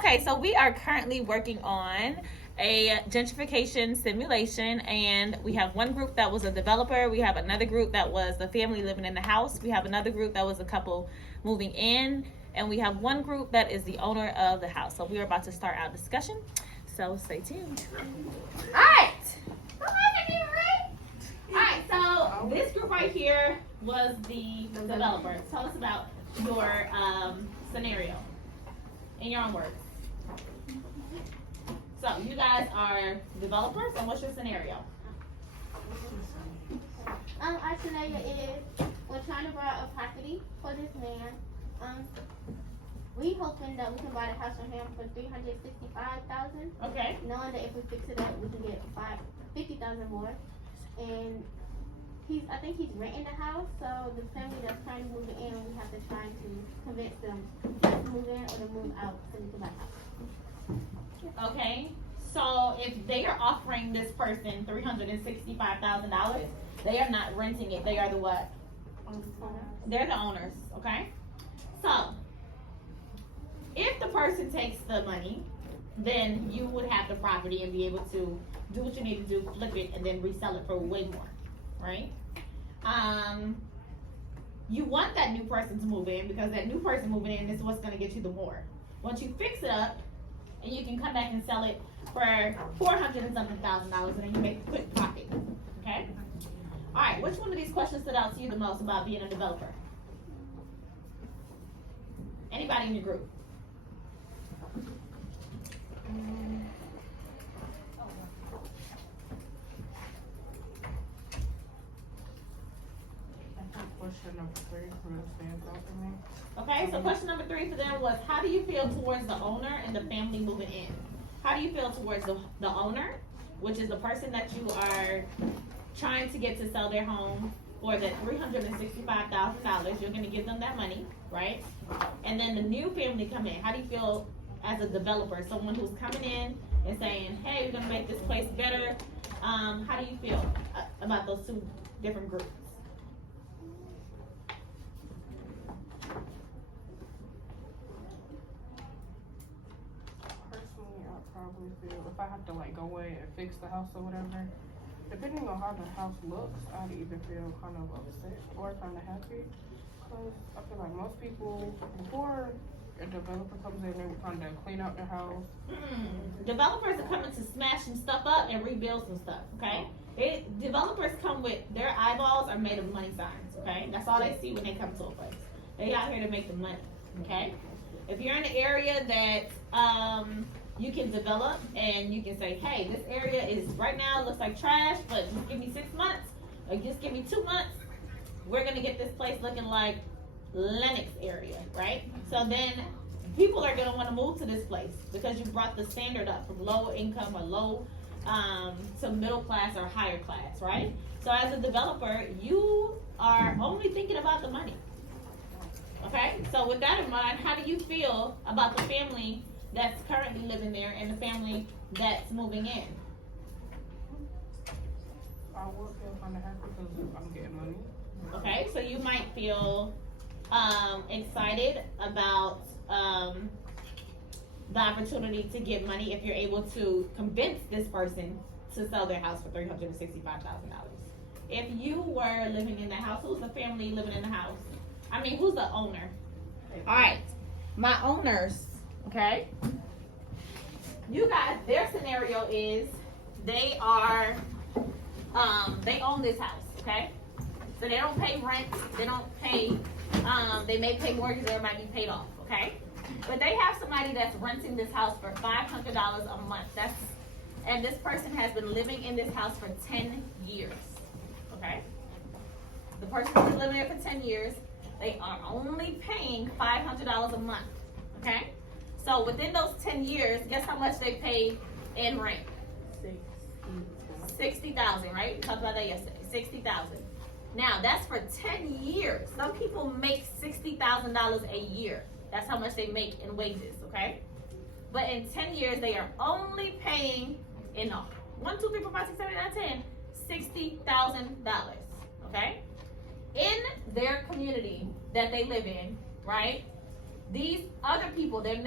Okay, so we are currently working on a gentrification simulation, and we have one group that was a developer, we have another group that was the family living in the house, we have another group that was a couple moving in, and we have one group that is the owner of the house. So we are about to start our discussion, so stay tuned. Alright, so this group right here was the developer. Tell us about your scenario in your own words. So you guys are developers, and what's your scenario? Our scenario is we're trying to buy a property for this man. We hoping that we can buy the house from him for $365,000. Okay. Knowing that if we fix it up, we can get $50,000 more. And I think he's renting the house, so the family that's trying to move it in, we have to try to convince them to move in or to move out so we can buy the house. Okay. So if they are offering this person $365,000, they are not renting it. They are the what? They're the owners. Okay. So if the person takes the money, then you would have the property and be able to do what you need to do, flip it, and then resell it for way more, right? You want that new person to move in because that new person moving in is what's going to get you the more. Once you fix it up, and you can come back and sell it for $400,000 and something, and then you make a quick profit. Okay. All right. Which one of these questions stood out to you the most about being a developer? Anybody in your group? Question number 3 stands out to me. Okay, so question number 3 for them was, how do you feel towards the owner and the family moving in? How do you feel towards the owner, which is the person that you are trying to get to sell their home for the $365,000? You're going to give them that money, right? And then the new family come in. How do you feel as a developer, someone who's coming in and saying, hey, we're going to make this place better? How do you feel about those two different groups? Probably feel if I have to like go away and fix the house or whatever, depending on how the house looks, I'd either feel kind of upset or kind of happy, because I feel like most people before a developer comes in, they would kind of clean out their house. Developers are coming to smash some stuff up and rebuild some stuff. Okay, developers come with their eyeballs are made of money signs. Okay, that's all they see when they come to a place. They out here to make the money. Okay, if you're in an area that you can develop and you can say, hey, this area is right now looks like trash, but just give me 6 months or just give me 2 months. We're gonna get this place looking like Lenox area, right? So then people are gonna want to move to this place because you brought the standard up from low income or low to middle class or higher class, right? So as a developer, you are only thinking about the money. Okay, so with that in mind, how do you feel about the family that's currently living there and the family that's moving in? I would feel kind of happy because I'm getting money. Okay, so you might feel excited about the opportunity to get money if you're able to convince this person to sell their house for $365,000. If you were living in the house, who's the family living in the house? I mean, who's the owner? All right, my owners. Okay, you guys, their scenario is they own this house. Okay, so they don't pay rent, they don't pay, they may pay mortgage or it might be paid off. Okay, but they have somebody that's renting this house for $500 a month. And this person has been living in this house for 10 years. Okay, the person's been living there for 10 years. They are only paying $500 a month. Okay. So within those 10 years, guess how much they paid in rent? $60,000, right? We talked about that yesterday. $60,000. Now that's for 10 years. Some people make $60,000 a year. That's how much they make in wages, okay? But in 10 years, they are only paying in 1, 2, 3, 4, 5, 6, 7, 8, 9, 10, $60,000, okay? In their community that they live in, right? These other people, their neighbors,